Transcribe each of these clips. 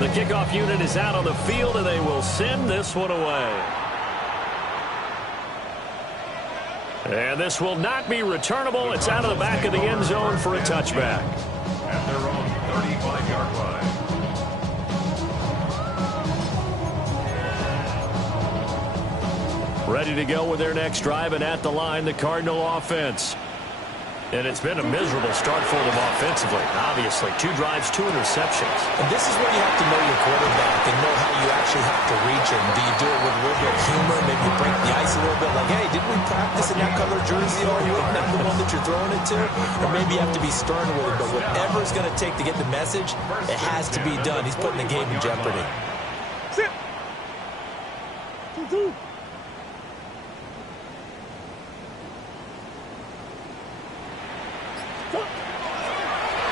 The kickoff unit is out on the field, and they will send this one away. And this will not be returnable. It's out of the back of the end zone for a touchback. At their own 35-yard line. Ready to go with their next drive, and at the line, the Cardinal offense. And it's been a miserable start for them offensively. Obviously, 2 drives, 2 interceptions. And this is where you have to know your quarterback and know how you actually have to reach him. Do you do it with a little bit of humor? Maybe you break the ice a little bit like, hey, didn't we practice in that color jersey all week? That's the one that you're throwing it to? Or maybe you have to be stern with it. But whatever it's going to take to get the message, it has to be done. He's putting the game in jeopardy. Sit.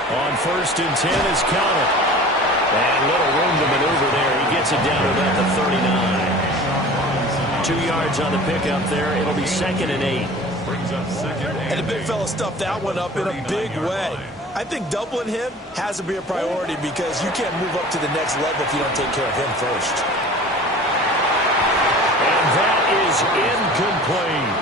On 1st and 10 is counted. And little room to maneuver there. He gets it down to about the 39. 2 yards on the pickup there. It'll be 2nd and 8. And the big fella stuffed that one up in a big way. I think doubling him has to be a priority because you can't move up to the next level if you don't take care of him first. And that is incomplete.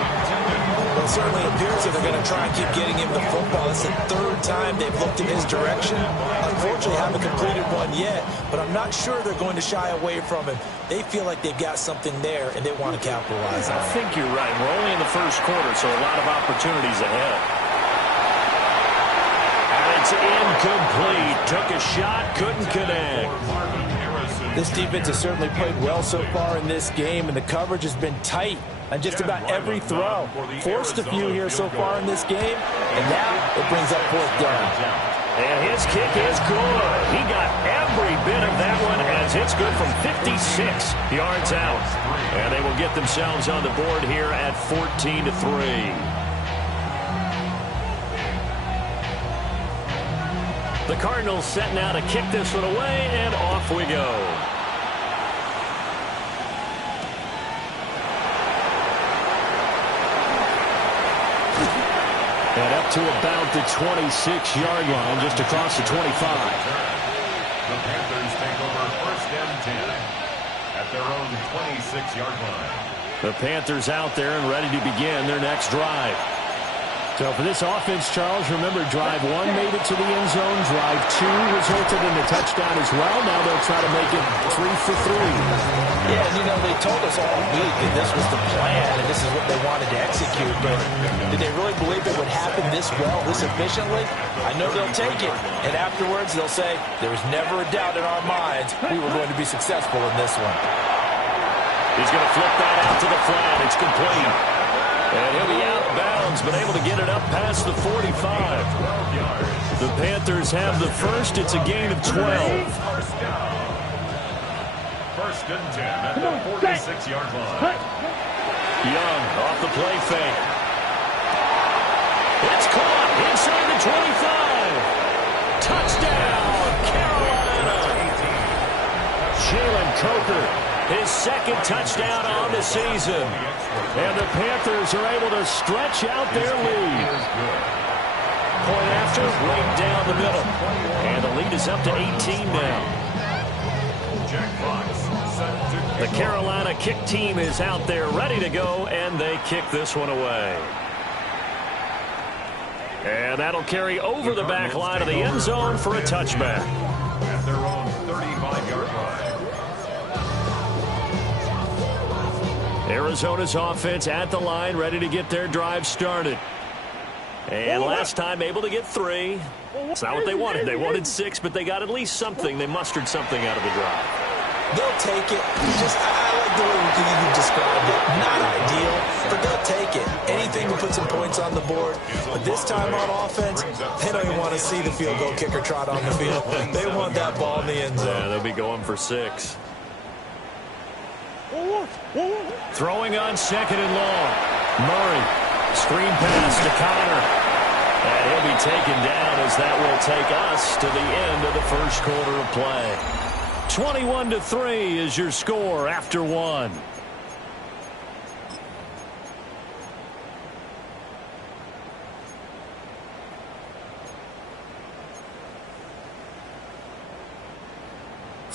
Well, it certainly appears that they're going to try and keep getting him the football. It's the 3rd time they've looked in his direction. Unfortunately, haven't completed one yet, but I'm not sure they're going to shy away from him. They feel like they've got something there, and they want to capitalize on it. I think you're right. We're only in the 1st quarter, so a lot of opportunities ahead. And it's incomplete. Took a shot, couldn't connect. This defense has certainly played well so far in this game, and the coverage has been tight on just about every throw. Forced a few here so far in this game, and now it brings up 4th down. And his kick is good. He got every bit of that one as it's good from 56 yards out. And they will get themselves on the board here at 14-3. The Cardinals set now to kick this one away, and off we go. And up to about the 26-yard line, just across the 25. The Panthers take over 1st and 10 at their own 26-yard line. The Panthers out there and ready to begin their next drive. So for this offense, Charles, remember drive 1 made it to the end zone. Drive 2 resulted in a touchdown as well. Now they'll try to make it 3 for 3. Yeah, and you know, they told us all week that this was the plan and this is what they wanted to execute. But did they really believe it would happen this well, this efficiently? I know they'll take it. And afterwards, they'll say, there was never a doubt in our minds we were going to be successful in this one. He's going to flip that out to the flat. It's complete. And he'll be out of bounds, but able to get it up past the 45. The Panthers have the first. It's a gain of 12. 1st and 10 at the 46-yard line. Young off the play fake. It's caught inside the 25. Touchdown, Carolina. Jalen Coker, his 2nd touchdown on the season. And the Panthers are able to stretch out their lead. Point after, right down the middle. And the lead is up to 18 now. The Carolina kick team is out there ready to go, and they kick this one away. And that'll carry over the back line of the end zone for a touchback. At their own 35-yard line. Arizona's offense at the line, ready to get their drive started. And last time able to get 3. It's not what they wanted. They wanted 6, but they got at least something. They mustered something out of the drive. They'll take it. I like the way you described it. Not ideal, but they'll take it. Anything to put some points on the board. But this time on offense, they don't even want to see the field goal kicker trot on the field. They want that ball in the end zone. Yeah, they'll be going for 6. Throwing on 2nd and long. Murray, screen pass to Connor. And he'll be taken down as that will take us to the end of the 1st quarter of play. 21-3 is your score after 1.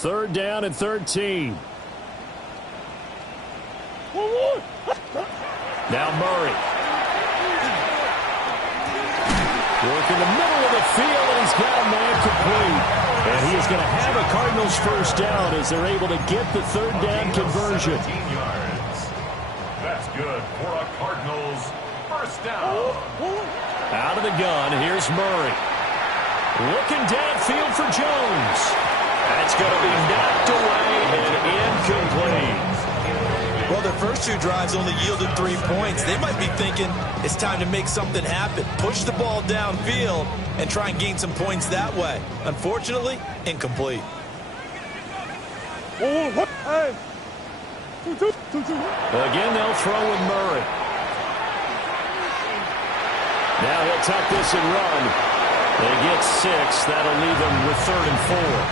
Third down and 13. Now Murray. Work in the middle of the field, and he's got a man complete. And he is going to have a Cardinals first down as they're able to get the third down conversion. That's good for a Cardinals first down. Out of the gun, here's Murray. Looking downfield for Jones. That's going to be knocked away and incomplete. Well, their first two drives only yielded 3 points. They might be thinking it's time to make something happen. Push the ball downfield and try and gain some points that way. Unfortunately, incomplete. Again, they'll throw with Murray. Now he'll tuck this and run. They get 6. That'll leave them with 3rd and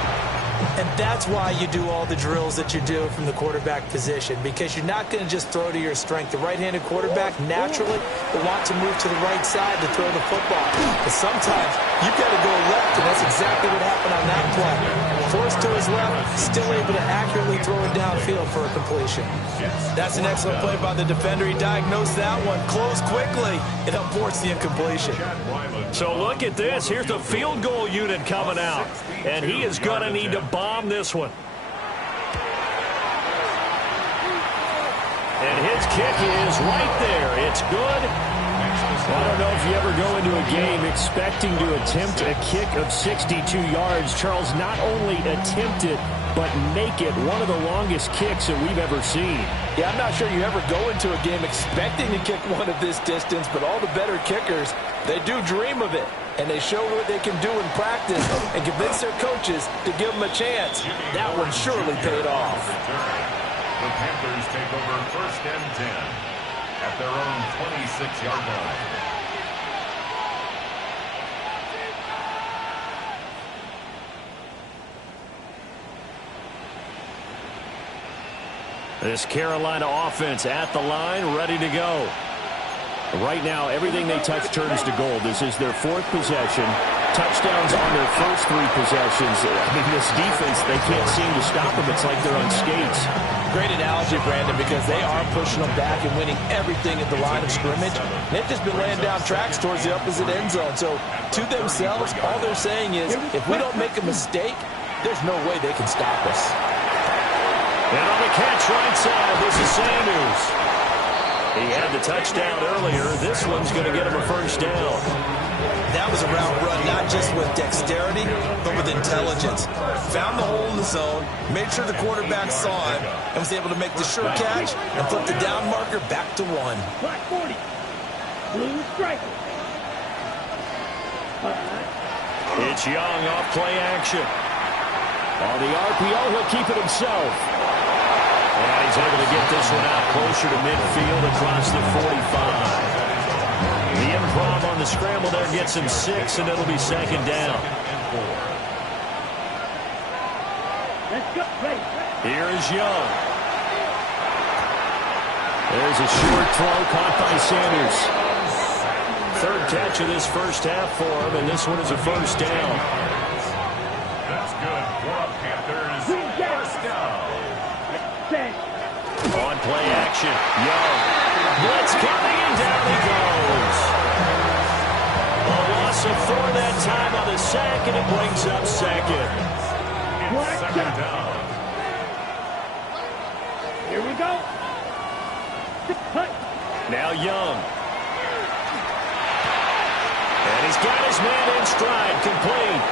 4. And that's why you do all the drills that you do from the quarterback position, because you're not going to just throw to your strength. The right-handed quarterback naturally will want to move to the right side to throw the football. But sometimes you've got to go left, and that's exactly what happened on that play. Forced to his left, still able to accurately throw it downfield for a completion. That's an excellent play by the defender. He diagnosed that one, closed quickly, and helped force the incompletion. So look at this. Here's the field goal unit coming out. And he is going to need to bomb this one. And his kick is right there. It's good. I don't know if you ever go into a game expecting to attempt a kick of 62 yards. Charles, not only attempt it, but make it one of the longest kicks that we've ever seen. Yeah, I'm not sure you ever go into a game expecting to kick one of this distance, but all the better kickers, they do dream of it. And they show what they can do in practice and convince their coaches to give them a chance. That one surely paid off. The Panthers take over 1st and 10 at their own 26-yard line. This Carolina offense at the line, ready to go. Right now, everything they touch turns to gold. This is their 4th possession. Touchdowns on their first 3 possessions. I mean, this defense, they can't seem to stop them. It's like they're on skates. Great analogy, Brandon, because they are pushing them back and winning everything at the line of scrimmage. They've just been laying down tracks towards the opposite end zone. So, to themselves, all they're saying is, if we don't make a mistake, there's no way they can stop us. And on the catch right side, this is Sanders. He had the touchdown earlier. This one's going to get him a first down. That was a route run, not just with dexterity, but with intelligence. Found the hole in the zone, made sure the quarterback saw it, and was able to make the sure catch and flip the down marker back to 1. Black 40. Blue striker. It's Young off play action. On the RPO, he'll keep it himself. And he's able to get this one out closer to midfield across the 45. The improv on the scramble there gets him 6, and it'll be 2nd down. Let's go. Ready. Here is Young. There's a short throw caught by Sanders. 3rd catch of this first half for him, and this one is a first down. That's good for a Panthers first down. On play action, Young. Blitz coming, and down he goes. A loss of 4 that time on the sack, and it brings up 2nd. It's 2nd down. Here we go. Now Young. And he's got his man in stride, complete.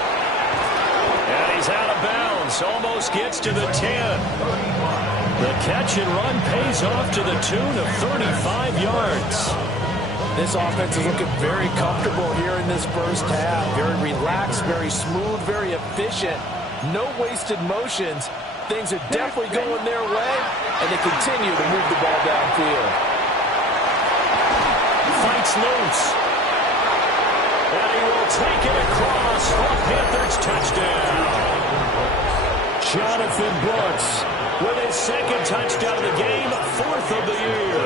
And he's out of bounds, almost gets to the 10. The catch and run pays off to the tune of 35 yards. This offense is looking very comfortable here in this first half. Very relaxed, very smooth, very efficient. No wasted motions. Things are definitely going their way, and they continue to move the ball downfield. Fights loose. And he will take it across for a Panthers touchdown. Jonathan Brooks with his 2nd touchdown of the game, 4th of the year.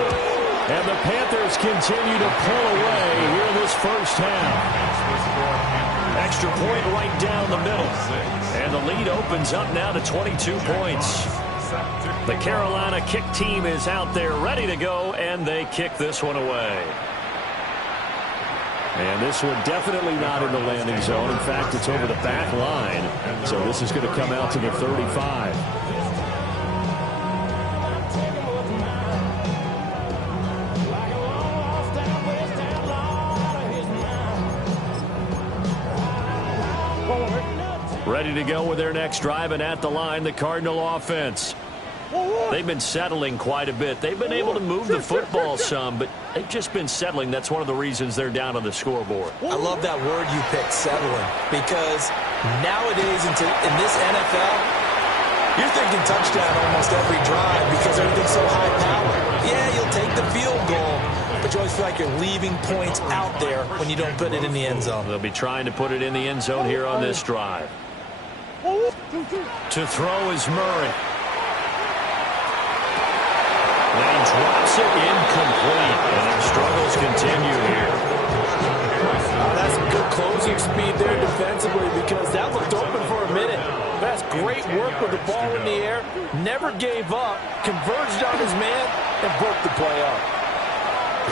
And the Panthers continue to pull away here in this first half. extra point right down the middle. And the lead opens up now to 22 points. The Carolina kick team is out there ready to go, and they kick this one away. And this one definitely not in the landing zone. In fact, it's over the back line. So this is going to come out to the 35. Ready to go with their next drive, and at the line, the Cardinal offense. They've been settling quite a bit. They've been able to move the football some, but they've just been settling. That's one of the reasons they're down on the scoreboard. I love that word you picked, settling, because nowadays in this NFL, you're thinking touchdown almost every drive because everything's so high power. Yeah, you'll take the field goal, but you always feel like you're leaving points out there when you don't put it in the end zone. They'll be trying to put it in the end zone here on this drive. To throw is Murray. Then drops it incomplete, and their struggles continue here. That's good closing speed there defensively because that looked open for a minute. That's great work with the ball in the air. Never gave up, converged on his man, and broke the play up.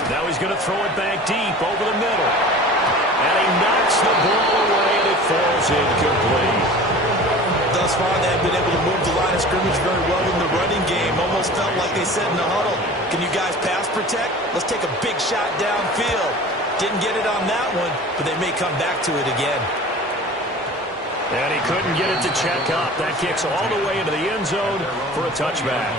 Now he's going to throw it back deep over the middle. And he knocks the ball away, and it falls incomplete. Thus far, they have been able to move the line of scrimmage very well in the running game. Almost felt like they said in the huddle, can you guys pass protect? Let's take a big shot downfield. Didn't get it on that one, but they may come back to it again. And he couldn't get it to check up. That kicks all the way into the end zone for a touchback.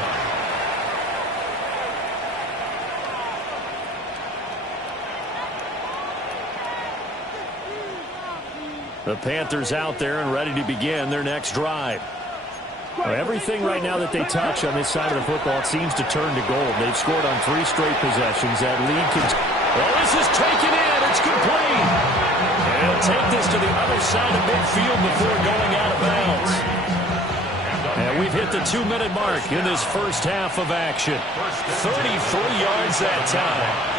The Panthers out there and ready to begin their next drive. Well, everything right now that they touch on this side of the football, it seems to turn to gold. They've scored on 3 straight possessions. That lead can... Well, this is taken in. It's complete. And he'll take this to the other side of midfield before going out of bounds. And we've hit the 2-minute mark in this first half of action. 33 yards that time.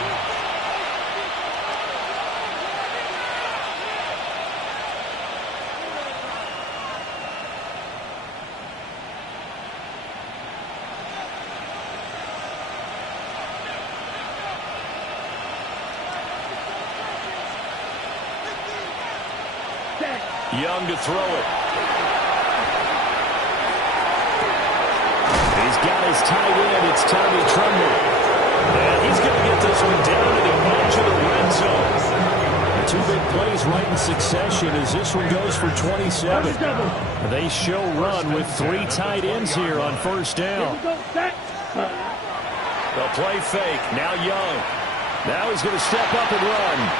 Young to throw it. He's got his tight end. It's Tommy Tremble. And he's going to get this one down to the edge of the red zone. The 2 big plays right in succession as this one goes for 27. They show run with 3 tight ends here on first down. The play fake. Now Young. Now he's going to step up and run.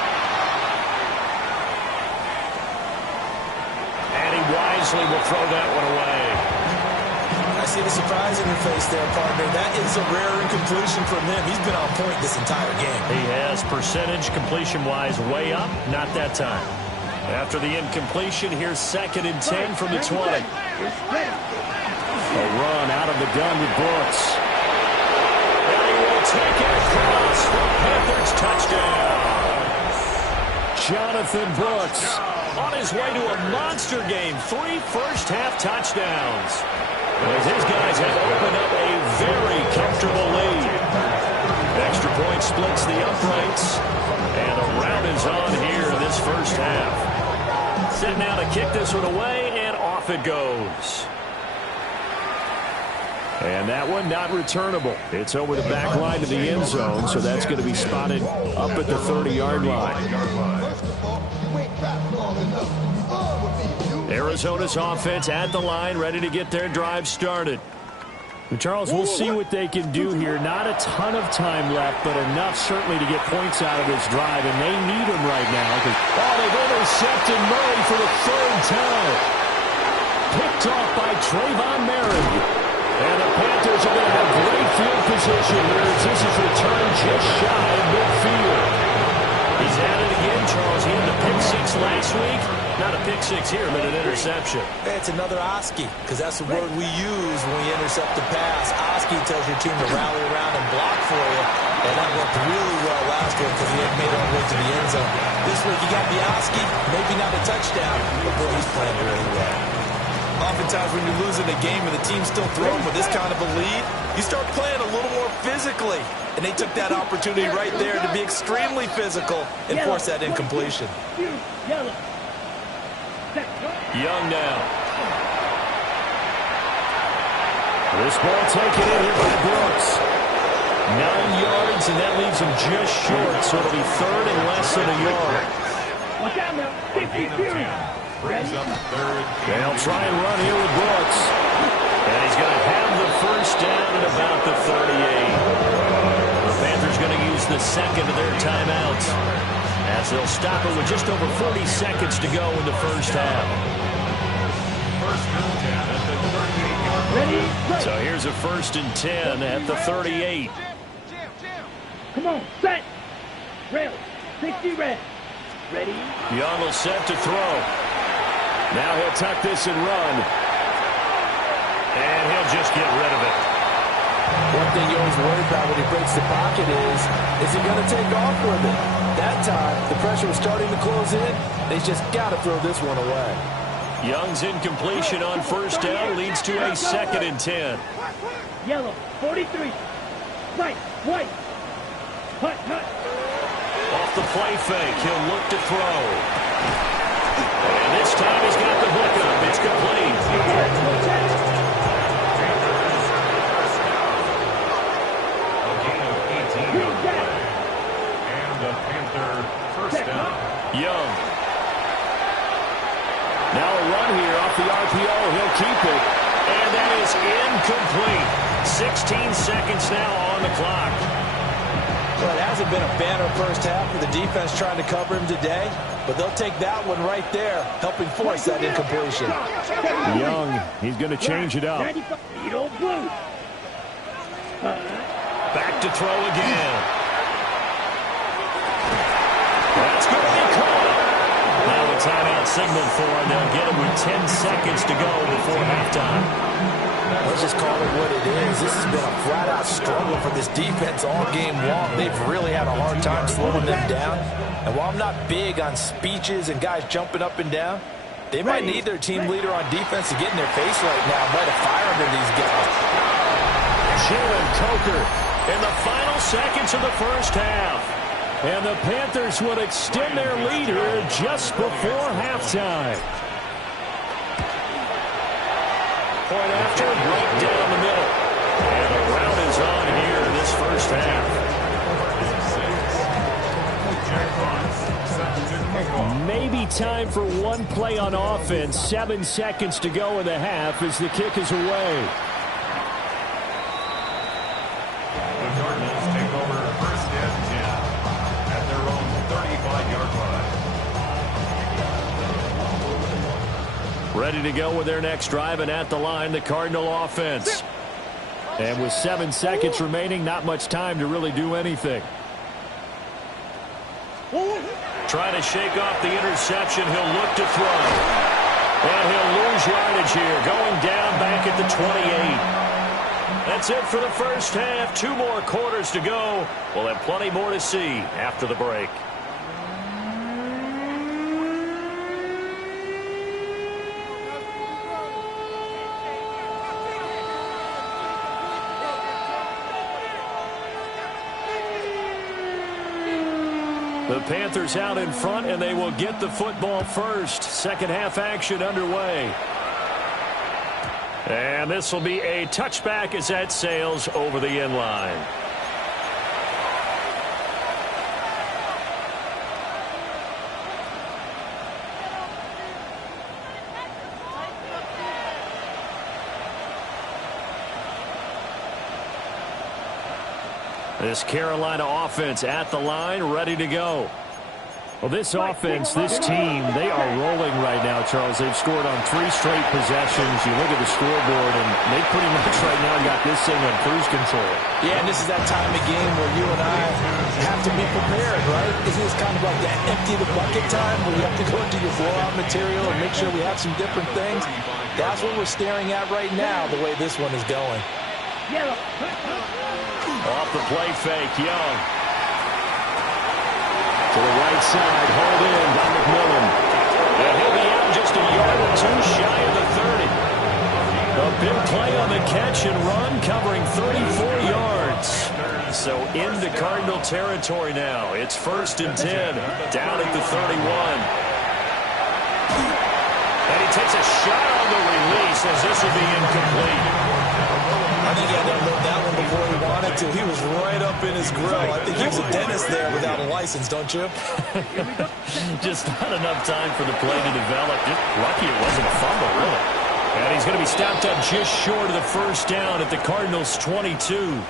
Wisely will throw that one away. I see the surprise in your face there, partner. That is a rare incompletion from him. He's been on point this entire game. He has percentage completion-wise way up. Not that time. After the incompletion, here's 2nd and 10 from the 20. A run out of the gun with Brooks. And he will take it across for Panthers touchdown. Jonathan Brooks on his way to a monster game. 3 first-half touchdowns. As his guys have opened up a very comfortable lead. Extra point splits the uprights. And a rout is on here in this first half. Set now to kick this one away, and off it goes. And that one not returnable. It's over the back line to the end zone, so that's going to be spotted up at the 30-yard line. Arizona's offense at the line, ready to get their drive started. Charles, we'll see what they can do here. Not a ton of time left, but enough certainly to get points out of this drive, and they need them right now. They've intercepted Murray for the 3rd time. Picked off by Trayvon Merritt. And the Panthers are going to have great field position here as this is returned just shy of midfield. He's at it again, Charles. He had the pick 6 last week. Not a pick six here, but an interception. It's another Oski, because that's the word we use when we intercept a pass. Oski tells your team to rally around and block for you, and that worked really well last week because he had made all the way to the end zone. This week you got the Oski, maybe not a touchdown, but boy, he's playing really well. Oftentimes when you're losing a game and the team's still throwing with this kind of a lead, you start playing a little more physically. And they took that opportunity right there to be extremely physical and force that incompletion. Young now. This ball taken in here by Brooks. 9 yards, and that leaves him just short, so it'll be third and less than a yard. Watch out now. 50 period. They'll try and run here with Brooks. And he's going to have the first down at about the 38. The Panthers going to use the second of their timeouts, as they'll stop it with just over 40 seconds to go in the first half. Ready? So here's a 1st and 10 at the 38. Come on, set. Rail. 60 red. Ready? Young will set to throw. Now he'll tuck this and run. And he'll just get rid of it. One thing you always worry about when he breaks the pocket is he going to take off with it? That time, the pressure was starting to close in. They just got to throw this one away. Young's incompletion on first down leads to a 2nd and 10. Yellow. 43. Right. White. Hut, hut. Off the play fake, he'll look to throw. And this time he's got the hookup. It's complete. And the Panther first down. Young. Now a run here off the RPO. He'll keep it. And that is incomplete. 16 seconds now on the clock. Well, it hasn't been a banner first half for the defense trying to cover him today, but they'll take that one right there, helping force that incompletion. Young, he's going to change it up. Back to throw again. That's going to be caught. Now a timeout signal for him. They'll get him with 10 seconds to go before halftime. Let's just call it what it is. This has been a flat-out struggle for this defense all game long. They've really had a hard time slowing them down. And while I'm not big on speeches and guys jumping up and down, they might need their team leader on defense to get in their face right now, light a fire under these guys. Jalen Coker in the final seconds of the first half. And the Panthers will extend their lead here just before halftime. Point after, right down the middle. And the round is on here in this first half. Maybe time for one play on offense. 7 seconds to go in the half as the kick is away. The Cardinals take over 1st and 10 at their own 35-yard line. Ready to go with their next drive, and at the line, the Cardinal offense. And with 7 seconds remaining, not much time to really do anything. Trying to shake off the interception. He'll look to throw. And he'll lose yardage here, going down back at the 28. That's it for the first half. 2 more quarters to go. We'll have plenty more to see after the break. The Panthers out in front, and they will get the football first. Second half action underway. And this will be a touchback as that sails over the end line. This Carolina offense at the line, ready to go. Well, this offense, this team, they are rolling right now, Charles. They've scored on 3 straight possessions. You look at the scoreboard, and they pretty much right now got this thing on cruise control. Yeah, and this is that time of game where you and I have to be prepared, right? Isn't this kind of like that empty the bucket time where you have to go into your blowout material and make sure we have some different things? That's what we're staring at right now, the way this one is going. Off the play fake, Young. To the right side, hauled in by McMillan. And he'll be out just a yard or 2 shy of the 30. A big play on the catch and run, covering 34 yards. So into Cardinal territory now. It's 1st and 10, down at the 31. And he takes a shot on the release as this will be incomplete. I think he had to unload that one before he wanted to. He was right up in his grill. I think he was a dentist there without a license, don't you? Just not enough time for the play to develop. Just lucky it wasn't a fumble, really. And he's going to be stopped up just short of the 1st down at the Cardinals' 22.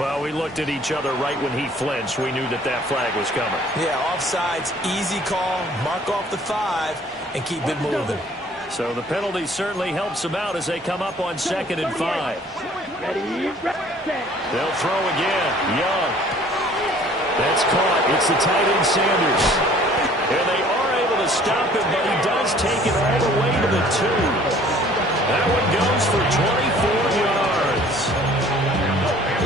Well, we looked at each other right when he flinched. We knew that that flag was coming. Yeah, offsides, easy call, mark off the 5, and keep it moving. So the penalty certainly helps them out as they come up on 2nd and 5. They'll throw again. Young. That's caught. It's the tight end Sanders. And they are able to stop him, but he does take it all the way to the 2. That one goes for 24 yards.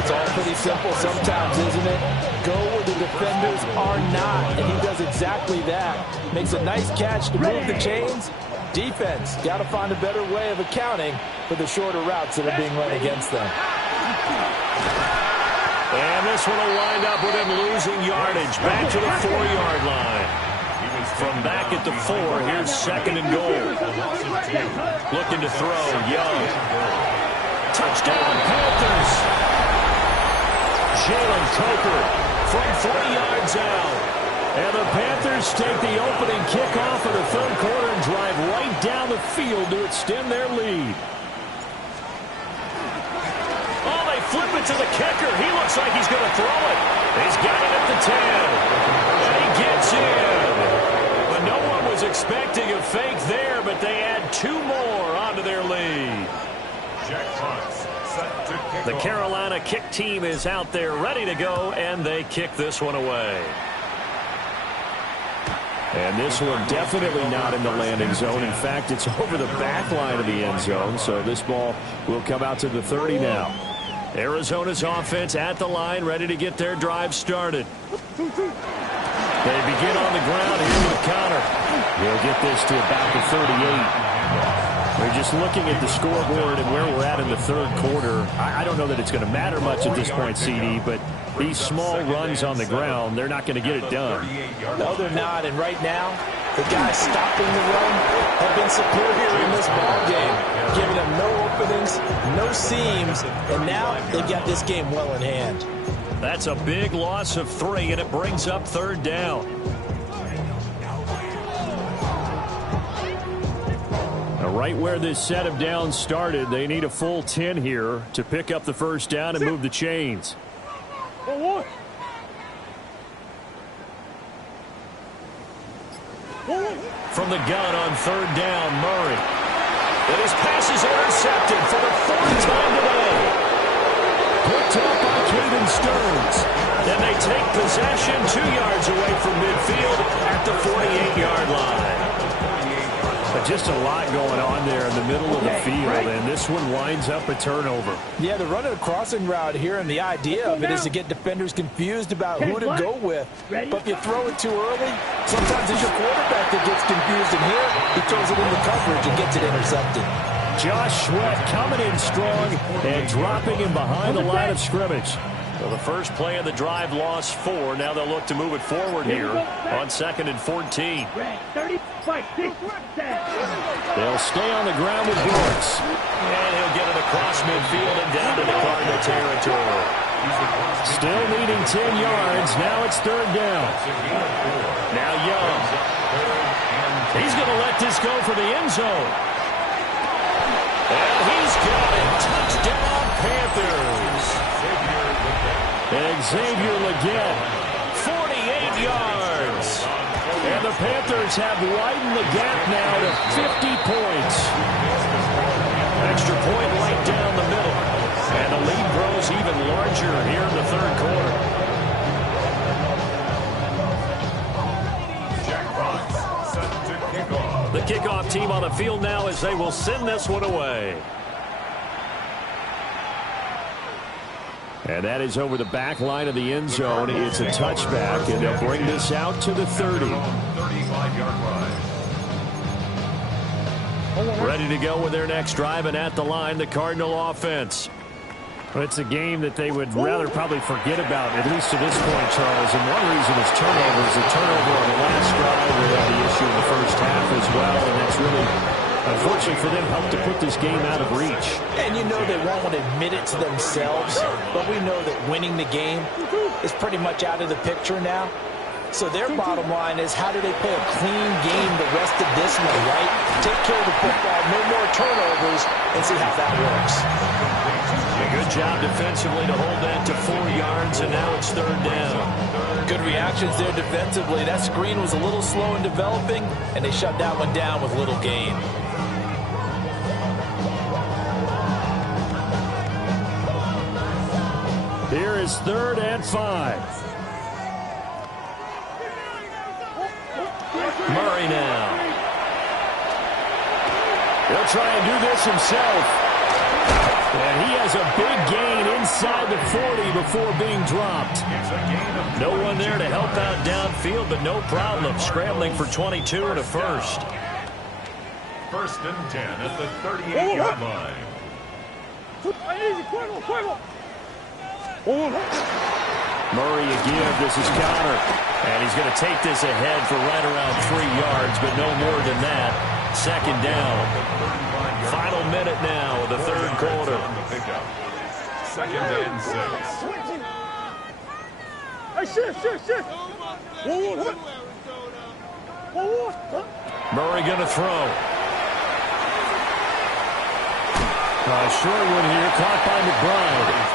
It's all pretty simple sometimes, isn't it? Go where the defenders are not, and he does exactly that. Makes a nice catch to move the chains. Defense, got to find a better way of accounting for the shorter routes that are being run against them. And this one will wind up with him losing yardage. Back to the 4-yard line. From back at the 4, here's 2nd and goal. Looking to throw, Young. Touchdown, Panthers. Jalen Coker from 40 yards out. And the Panthers take the opening kickoff of the 3rd quarter and drive right down the field to extend their lead. Oh, they flip it to the kicker. He looks like he's going to throw it. He's got it at the 10. And he gets in. But no one was expecting a fake there, but they add 2 more onto their lead. Jack Fox set to kick The off. Carolina kick team is out there ready to go, and they kick this one away. And this one definitely not in the landing zone. In fact, it's over the back line of the end zone, so this ball will come out to the 30 now. Arizona's offense at the line, ready to get their drive started. They begin on the ground here with Connor. He'll get this to about the 38. We're just looking at the scoreboard and where we're at in the 3rd quarter. I don't know that it's going to matter much at this point, CD, but these small runs on the ground, they're not going to get it done. No, they're not. And right now, the guys stopping the run have been superior in this ball game, giving them no openings, no seams, and now they've got this game well in hand. That's a big loss of 3, and it brings up 3rd down. Right where this set of downs started, they need a full 10 here to pick up the 1st down and move the chains. From the gun on 3rd down, Murray. And his pass is intercepted for the 4th time today. Picked up by Caden Stearns. And they take possession 2 yards away from midfield at the 48-yard line. But just a lot going on there in the middle of the field, and this one winds up a turnover. Yeah, they're running a crossing route here, and the idea of it is to get defenders confused about who to go with. But if you throw it too early, sometimes it's your quarterback that gets confused, and here he throws it into coverage and gets it intercepted. Josh Sweat coming in strong and dropping him behind the line of scrimmage. So the first play of the drive lost 4. Now they'll look to move it forward here on 2nd and 14. They'll stay on the ground with Brooks. And he'll get it across midfield and down to the Cardinal territory. Still needing 10 yards. Now it's 3rd down. Now Young. He's going to let this go for the end zone. And he's got it. Touchdown, Panthers. Xavier Legette, 48 yards. And the Panthers have widened the gap now to 50 points. Extra point right down the middle. And the lead grows even larger here in the third quarter. The kickoff team on the field now as they will send this one away. And that is over the back line of the end zone. It's a touchback, and they'll bring this out to the 30. 35-yard line. Ready to go with their next drive, and at the line, the Cardinal offense. Well, it's a game that they would rather probably forget about, at least to this point, Charles. And one reason is turnovers. A turnover on the last drive, they had the issue in the first half as well, and that's really, unfortunately for them, helped to put this game out of reach. And you know they won't admit it to themselves, but we know that winning the game is pretty much out of the picture now. So their bottom line is, how do they play a clean game the rest of this one, right? Take care of the football, no more turnovers, and see how that works. A good job defensively to hold that to 4 yards, and now it's third down. Good reactions there defensively. That screen was a little slow in developing, and they shut that one down with little gain. Here is 3rd and 5. Murray now. He'll try and do this himself. And he has a big gain inside the 40 before being dropped. No one there to help out downfield, but no problem. Scrambling for 22 and a first. 1st and 10 at the 38-yard line. Murray again. This is Connor. And he's going to take this ahead for right around 3 yards, but no more than that. 2nd down. Final minute now of the third quarter. 2nd and 6. Murray going to throw. Short one here, caught by McBride.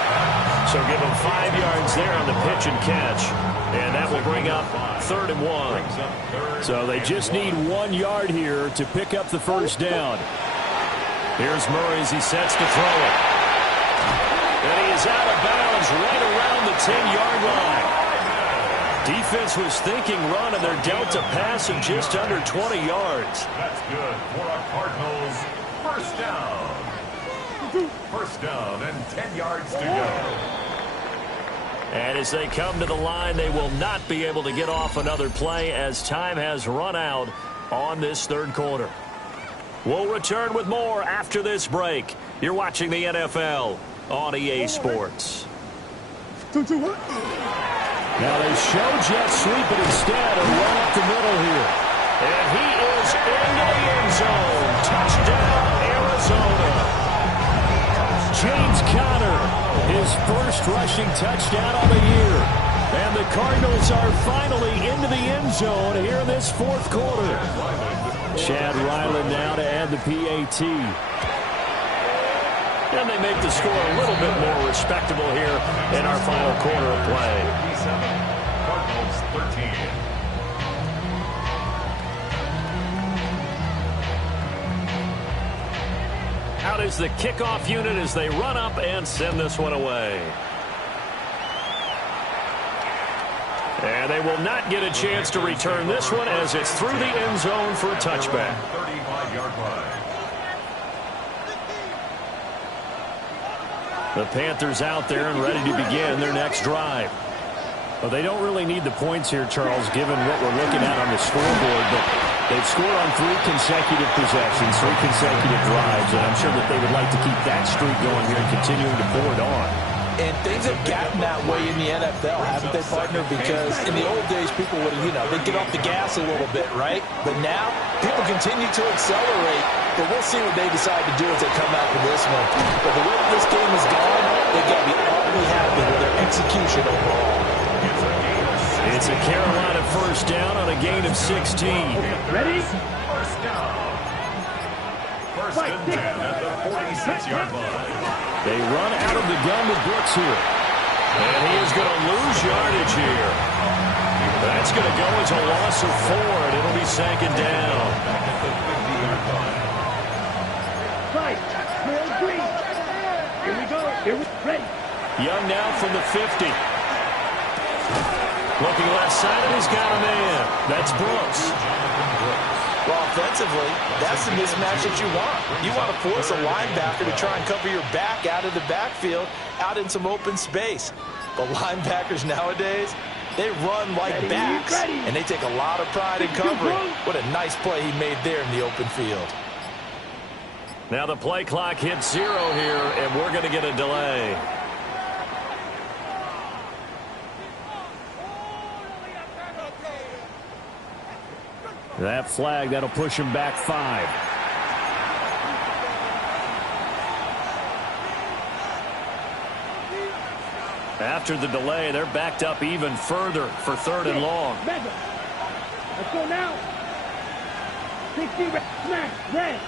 So give him 5 yards there on the pitch and catch. And that will bring up 3rd and 1. So they just need 1 yard here to pick up the first down. Here's Murray as he sets to throw it. And he is out of bounds right around the 10-yard line. Defense was thinking run, and they're dealt a pass of just under 20 yards. That's good for a Cardinals first down. First down and 10 yards to go. And as they come to the line, they will not be able to get off another play as time has run out on this third quarter. We'll return with more after this break. You're watching the NFL on EA Sports. Now they show jet sweep, but instead a run up the middle here. And he is into the end zone. Touchdown, Arizona. James Conner, his first rushing touchdown of the year. And the Cardinals are finally into the end zone here in this fourth quarter. Chad Ryland now to add the PAT. And they make the score a little bit more respectable here in our final quarter of play. Cardinals 13. Out is the kickoff unit as they run up and send this one away. And they will not get a chance to return this one as it's through the end zone for a touchback. 35-yard line. The Panthers out there and ready to begin their next drive. Well, they don't really need the points here, Charles, given what we're looking at on the scoreboard, but they've scored on 3 consecutive possessions, 3 consecutive drives, and I'm sure that they would like to keep that streak going here and continuing to pour it on. And things have gotten that way in the NFL, haven't they, partner? Because in the old days, people would, they'd get off the gas a little bit, right? But now, people continue to accelerate, but we'll see what they decide to do as they come after this one. But the way this game has gone, they've got to be awfully happy with their execution overall. It's a Carolina first down on a gain of 16. Ready? First down. First and 10 at the 46-yard line. They run out of the gun with Brooks here. And he is going to lose yardage here. That's going to go as a loss of 4, and it'll be second down. Fight. Drill green. Here we go. Here we ready. Young now from the 50. Looking left side, and he's got a man. That's Brooks. Well, offensively, that's the mismatch that you want. You want to force a linebacker to try and cover your back out of the backfield, out in some open space. But linebackers nowadays, they run like backs, and they take a lot of pride in covering. What a nice play he made there in the open field. Now the play clock hits 0 here, and we're going to get a delay. That flag, that'll push him back 5. After the delay, they're backed up even further for 3rd and long. Let's go now. 60 red. Smash. Red.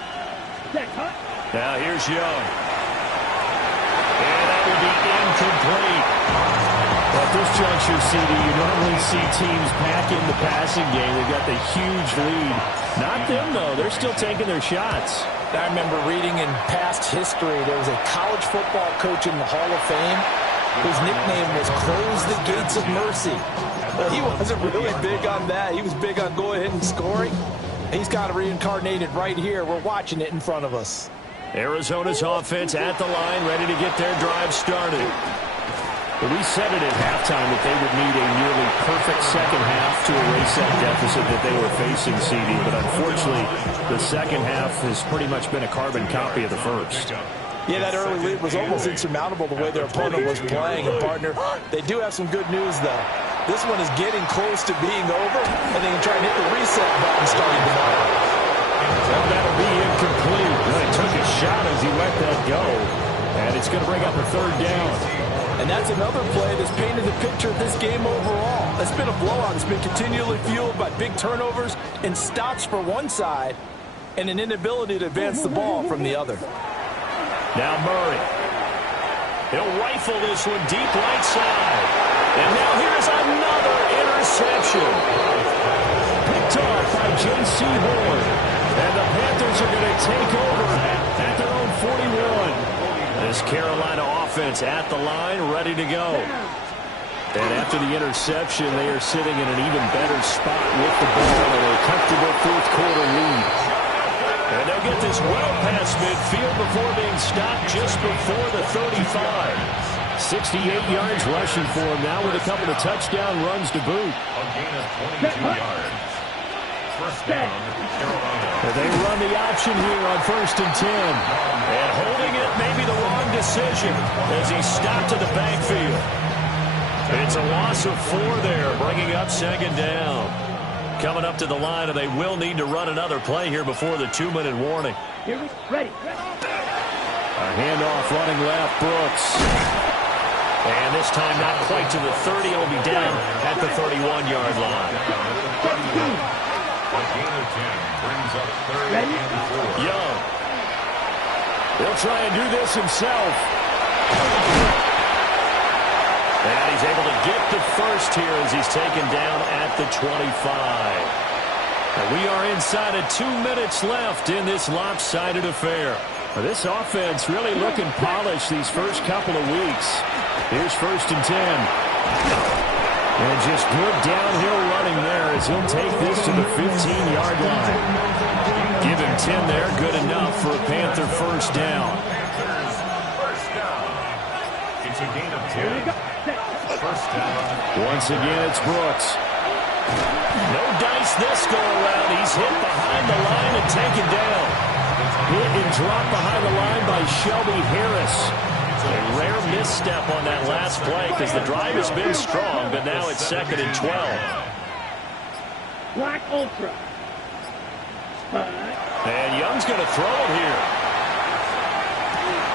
Set. Cut. Now here's Young. And that will be incomplete. At this juncture, CD, you normally see teams pack in the passing game. They've got the huge lead. Not them, though. They're still taking their shots. I remember reading in past history, there was a college football coach in the Hall of Fame whose nickname was Close the Gates of Mercy. Well, he wasn't really big on that. He was big on go ahead and scoring. He's got it reincarnated right here. We're watching it in front of us. Arizona's offense at the line, ready to get their drive started. We said it at halftime that they would need a nearly perfect second half to erase that deficit that they were facing, CD. But unfortunately, the second half has pretty much been a carbon copy of the first. Yeah, that early lead was almost insurmountable the way their opponent was playing. And, partner, they do have some good news, though. This one is getting close to being over, and they can try and hit the reset button starting tomorrow. Well, that'll be incomplete. Really took a shot as he let that go. And it's going to bring up a 3rd down. And that's another play that's painted the picture of this game overall. It's been a blowout. It's been continually fueled by big turnovers and stops for one side and an inability to advance the ball from the other. Now Murray. He'll rifle this one deep right side. And now here's another interception. Picked off by J.C. Horn. And the Panthers are going to take over at their own 41. This Carolina offense at the line, ready to go. And after the interception, they are sitting in an even better spot with the ball in a comfortable 4th quarter lead. And they'll get this well past midfield before being stopped just before the 35. 68 yards rushing for him now with a couple of touchdown runs to boot. A gain of 22 yards. First down, Carolina. And they run the option here on 1st and 10. And holding it may be the wrong decision as he stopped to the backfield. It's a loss of 4 there, bringing up 2nd down. Coming up to the line, and they will need to run another play here before the 2-minute warning. Here we ready. A handoff running left, Brooks. And this time not quite to the 30. It'll be down at the 31-yard line. A gain of 10 brings up 3rd and 4. Young. He'll try and do this himself. And he's able to get the first here as he's taken down at the 25. And we are inside of 2 minutes left in this lopsided affair. Well, this offense really looking polished these first couple of weeks. Here's 1st and 10. And just good downhill running there as he'll take this to the 15-yard line. Give him 10 there, good enough for a Panther first down. First down. It's a gain of 10. First down. Once again, it's Brooks. No dice this go-around. He's hit behind the line and taken down. Hit and dropped behind the line by Shelby Harris. A rare misstep on that last play because the drive has been strong, but now it's 2nd and 12. Black Ultra. And Young's going to throw it here.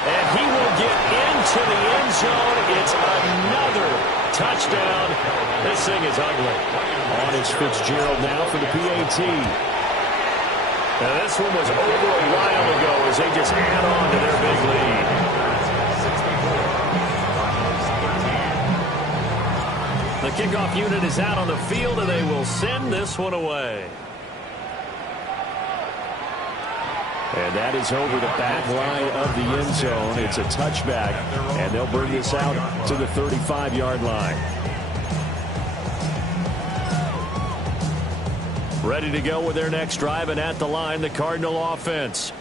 And he will get into the end zone. It's another touchdown. This thing is ugly. On is Fitzgerald now for the PAT. Now this one was over a while ago as they just add on to their big lead. The kickoff unit is out on the field, and they will send this one away. And that is over the back line of the end zone. It's a touchback, and they'll bring this out to the 35-yard line. Ready to go with their next drive, and at the line, the Cardinal offense.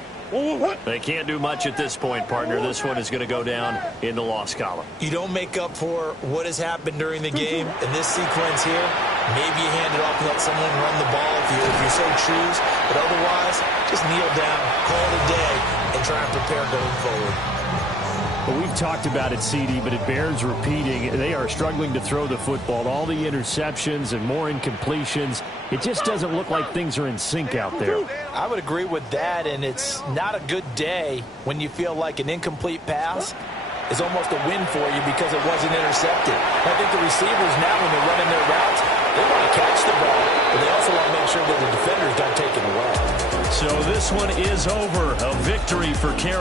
They can't do much at this point, partner. This one is going to go down in the loss column. You don't make up for what has happened during the game in this sequence here. Maybe you hand it off and let someone run the ball if you so choose. But otherwise, just kneel down, call it a day, and try and prepare going forward. Well, we've talked about it, CD, but it bears repeating. They are struggling to throw the football. All the interceptions and more incompletions. It just doesn't look like things are in sync out there. I would agree with that, and it's not a good day when you feel like an incomplete pass is almost a win for you because it wasn't intercepted. I think the receivers now, when they're running their routes, they want to catch the ball, but they also want to make sure that the defenders don't take it away. So this one is over. A victory for Carolina.